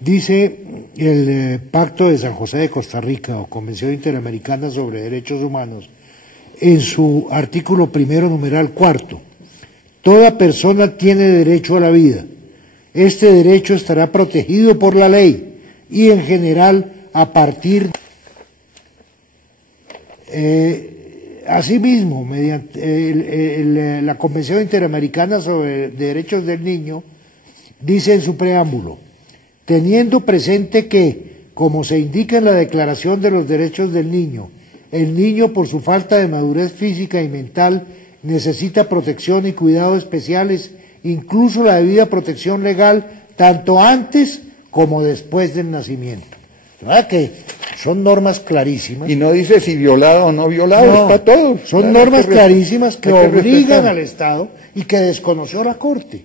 Dice el Pacto de San José de Costa Rica o Convención Interamericana sobre Derechos Humanos en su artículo primero, numeral cuarto: toda persona tiene derecho a la vida. Este derecho estará protegido por la ley y en general a partir asimismo, mediante la Convención Interamericana sobre Derechos del Niño dice en su preámbulo: teniendo presente que, como se indica en la Declaración de los Derechos del Niño, el niño por su falta de madurez física y mental necesita protección y cuidados especiales, incluso la debida protección legal, tanto antes como después del nacimiento. ¿Verdad que son normas clarísimas? Y no dice si violado o no violado, No, está todo. son Claro, normas clarísimas que obligan respetar. al Estado y que desconoció la Corte.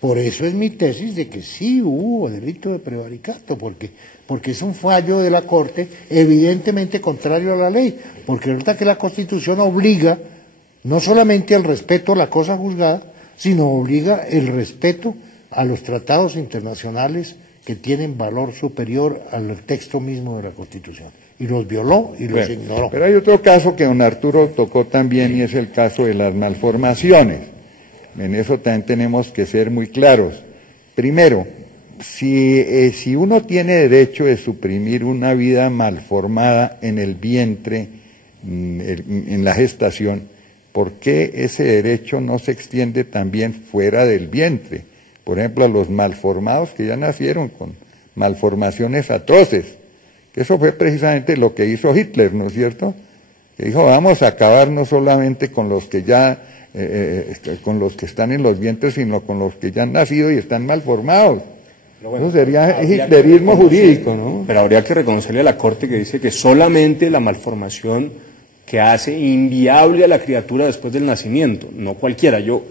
Por eso es mi tesis de que sí hubo delito de prevaricato, porque es un fallo de la Corte evidentemente contrario a la ley, porque resulta que la Constitución obliga no solamente al respeto a la cosa juzgada, sino obliga el respeto a los tratados internacionales que tienen valor superior al texto mismo de la Constitución. Y los violó y los ignoró. Pero hay otro caso que don Arturo tocó también, y es el caso de las malformaciones. En eso también tenemos que ser muy claros. Primero, si uno tiene derecho de suprimir una vida malformada en el vientre, en la gestación, ¿por qué ese derecho no se extiende también fuera del vientre? Por ejemplo, a los malformados que ya nacieron con malformaciones atroces, que eso fue precisamente lo que hizo Hitler, ¿no es cierto? Que dijo, vamos a acabar no solamente con los que ya con los que están en los vientres, sino con los que ya han nacido y están malformados. Bueno, eso sería hitlerismo jurídico, ¿no? Pero habría que reconocerle a la Corte que dice que solamente la malformación que hace inviable a la criatura después del nacimiento, no cualquiera. Yo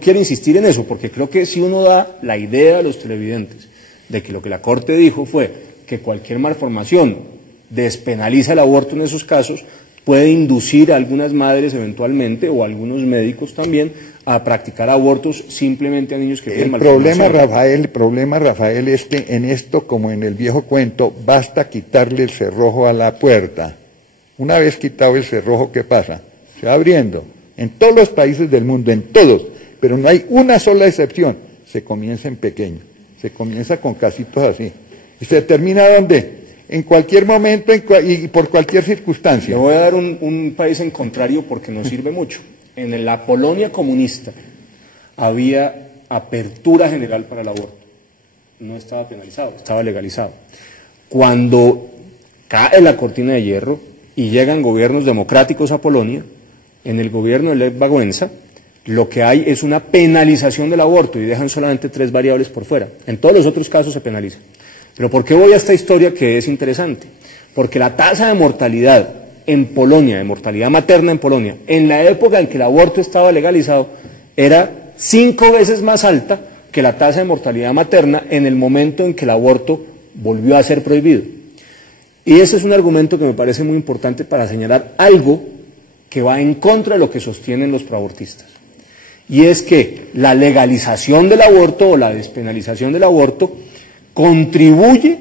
quiero insistir en eso, porque creo que si uno da la idea a los televidentes de que lo que la Corte dijo fue que cualquier malformación despenaliza el aborto en esos casos, puede inducir a algunas madres eventualmente, o a algunos médicos también, a practicar abortos simplemente a niños que tienen malformación. El problema, Rafael, es que en esto, como en el viejo cuento, basta quitarle el cerrojo a la puerta. Una vez quitado el cerrojo, ¿qué pasa? Se va abriendo. En todos los países del mundo, en todos, pero no hay una sola excepción. Se comienza en pequeño, se comienza con casitos así. ¿Y se termina dónde? En cualquier momento y por cualquier circunstancia. Le voy a dar un país en contrario porque nos sirve mucho. En la Polonia comunista había apertura general para el aborto. No estaba penalizado, estaba legalizado. Cuando cae la cortina de hierro y llegan gobiernos democráticos a Polonia, en el gobierno de Lech Wałęsa, lo que hay es una penalización del aborto y dejan solamente 3 variables por fuera. En todos los otros casos se penaliza. Pero ¿por qué voy a esta historia que es interesante? Porque la tasa de mortalidad en Polonia, de mortalidad materna en Polonia, en la época en que el aborto estaba legalizado, era 5 veces más alta que la tasa de mortalidad materna en el momento en que el aborto volvió a ser prohibido. Y ese es un argumento que me parece muy importante para señalar algo que va en contra de lo que sostienen los proabortistas. Y es que la legalización del aborto o la despenalización del aborto contribuye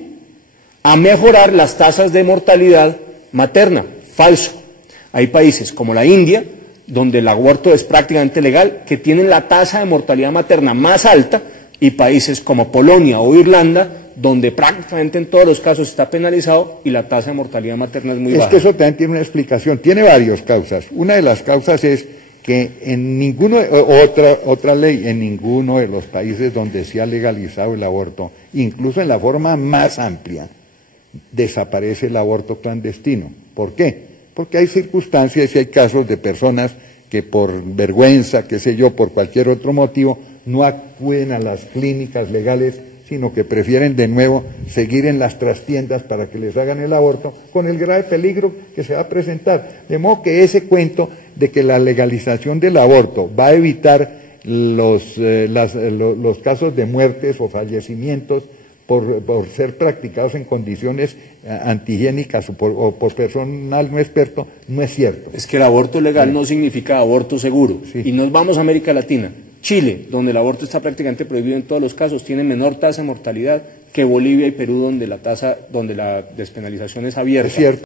a mejorar las tasas de mortalidad materna. Falso. Hay países como la India, donde el aborto es prácticamente legal, que tienen la tasa de mortalidad materna más alta, y países como Polonia o Irlanda, donde prácticamente en todos los casos está penalizado y la tasa de mortalidad materna es muy baja. Es que eso también tiene una explicación, tiene varias causas. Una de las causas es que en otra ley, en ninguno de los países donde se ha legalizado el aborto, incluso en la forma más amplia, desaparece el aborto clandestino. ¿Por qué? Porque hay circunstancias y hay casos de personas que por vergüenza, qué sé yo, por cualquier otro motivo, no acuden a las clínicas legales, sino que prefieren de nuevo seguir en las trastiendas para que les hagan el aborto, con el grave peligro que se va a presentar. De modo que ese cuento de que la legalización del aborto va a evitar los casos de muertes o fallecimientos por ser practicados en condiciones antihigiénicas o por personal no experto, no es cierto. Es que el aborto legal no significa aborto seguro. Sí. Y nos vamos a América Latina. Chile, donde el aborto está prácticamente prohibido en todos los casos, tiene menor tasa de mortalidad que Bolivia y Perú, donde la despenalización es abierta. Es cierto.